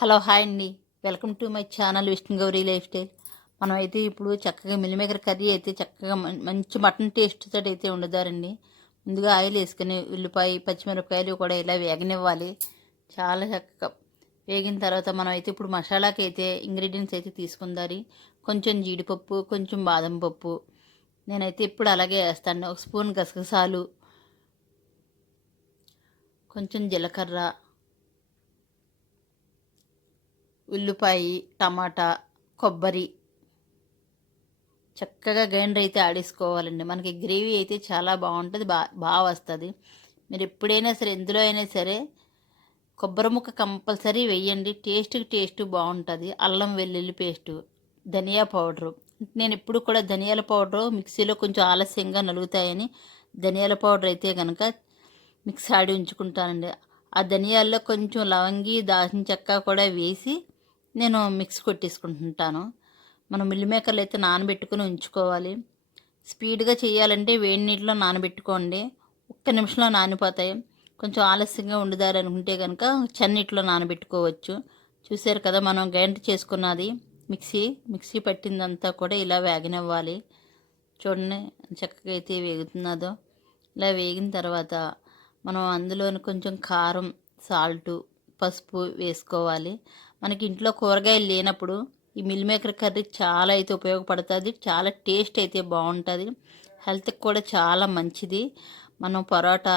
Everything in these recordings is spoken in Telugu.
హలో హాయ్ అండి. Welcome to my channel Vishnu Gauri life style. మనమైతే ఇప్పుడు చక్కగా మిల్లిమేకర్ కర్రీ అయితే చక్కగా మంచి మటన్ టేస్ట్ తోటి అయితే వండుతారండి. ముందుగా ఆయిల్ వేసుకొని ఉల్లిపాయ పచ్చిమిరపకాయలు కూడా ఇలా వేగనివ్వాలి. చాలా చక్కగా వేగిన తర్వాత మనం అయితే ఇప్పుడు మసాలాకి అయితే ఇంగ్రీడియంట్స్ అయితే తీసుకుందారి. కొంచెం జీడిపప్పు, కొంచెం బాదం పప్పు, నేనైతే ఇప్పుడు అలాగే వేస్తాను. ఒక స్పూన్ గసగసాలు, కొంచెం జీలకర్ర, ఉల్లిపాయ, టమాటా, కొబ్బరి చక్కగా గ్రైండర్ అయితే ఆడేసుకోవాలండి. మనకి గ్రేవీ అయితే చాలా బాగుంటుంది, బాగా వస్తుంది. మీరు ఎప్పుడైనా సరే ఎందులో అయినా సరే కొబ్బరి ముక్క కంపల్సరీ వేయండి. టేస్ట్ బాగుంటుంది. అల్లం వెల్లుల్లి పేస్టు, ధనియా పౌడరు. నేను ఎప్పుడు కూడా ధనియాల పౌడరు మిక్సీలో కొంచెం ఆలస్యంగా నలుగుతాయని ధనియాల పౌడర్ అయితే కనుక మిక్సీ ఆడి ఉంచుకుంటానండి. ఆ ధనియాల్లో కొంచెం లవంగి, దాల్చిన చెక్క కూడా వేసి నేను మిక్స్ కొట్టేసుకుంటుంటాను. మనం మిల్ మేకర్లు అయితే నానబెట్టుకుని ఉంచుకోవాలి. స్పీడ్గా చేయాలంటే వేడి నీటిలో నానబెట్టుకోండి, ఒక్క నిమిషంలో నానిపోతాయి. కొంచెం ఆలస్యంగా వండుదారు అనుకుంటే కనుక చన్నీటిలో నానబెట్టుకోవచ్చు. చూసారు కదా, మనం గ్రైండ్ చేసుకున్నది మిక్సీ పట్టిందంతా కూడా ఇలా వేగనివ్వాలి. చూడండి చక్కగా అయితే వేగుతున్నదో. ఇలా వేగిన తర్వాత మనం అందులోని కొంచెం కారం, సాల్టు, పసుపు వేసుకోవాలి. మనకి ఇంట్లో కూరగాయలు లేనప్పుడు ఈ మిల్ మేకర్ కర్రీ చాలా అయితే ఉపయోగపడుతుంది. చాలా టేస్ట్ అయితే బాగుంటుంది. హెల్త్కి కూడా చాలా మంచిది. మనం పరోటా,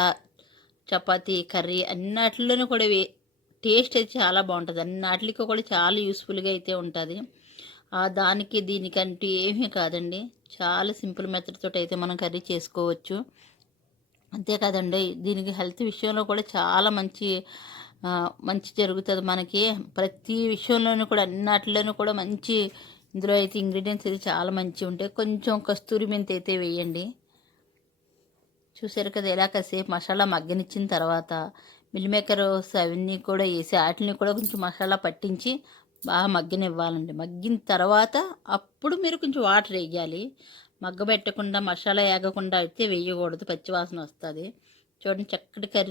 చపాతీ, కర్రీ అన్నిటిలోనూ కూడా టేస్ట్ అయితే చాలా బాగుంటుంది. అన్నిటికి కూడా చాలా యూస్ఫుల్గా అయితే ఉంటుంది. దానికి దీనికంటూ ఏమీ కాదండి. చాలా సింపుల్ మెథడ్ తోటి అయితే మనం కర్రీ చేసుకోవచ్చు. అంతేకాదండి, దీనికి హెల్త్ విషయంలో కూడా చాలా మంచి జరుగుతుంది మనకి. ప్రతి విషయంలోనూ కూడా అన్నిటిలోనూ కూడా మంచి, ఇందులో అయితే ఇంగ్రీడియంట్స్ అయితే చాలా మంచిగా ఉంటాయి. కొంచెం కస్తూరి మెంతి అయితే వేయండి. చూసారు కదా, ఇలా కాసేపు మసాలా మగ్గనిచ్చిన తర్వాత మిల్ మేకర్స్ అవన్నీ కూడా వేసి వాటిని కూడా కొంచెం మసాలా పట్టించి బాగా మగ్గనివ్వాలండి. మగ్గిన తర్వాత అప్పుడు మీరు కొంచెం వాటర్ వేయాలి. మగ్గబెట్టకుండా మసాలా వేగకుండా అయితే వేయకూడదు, పచ్చివాసన వస్తుంది. చూడండి చక్కటి కర్రీ.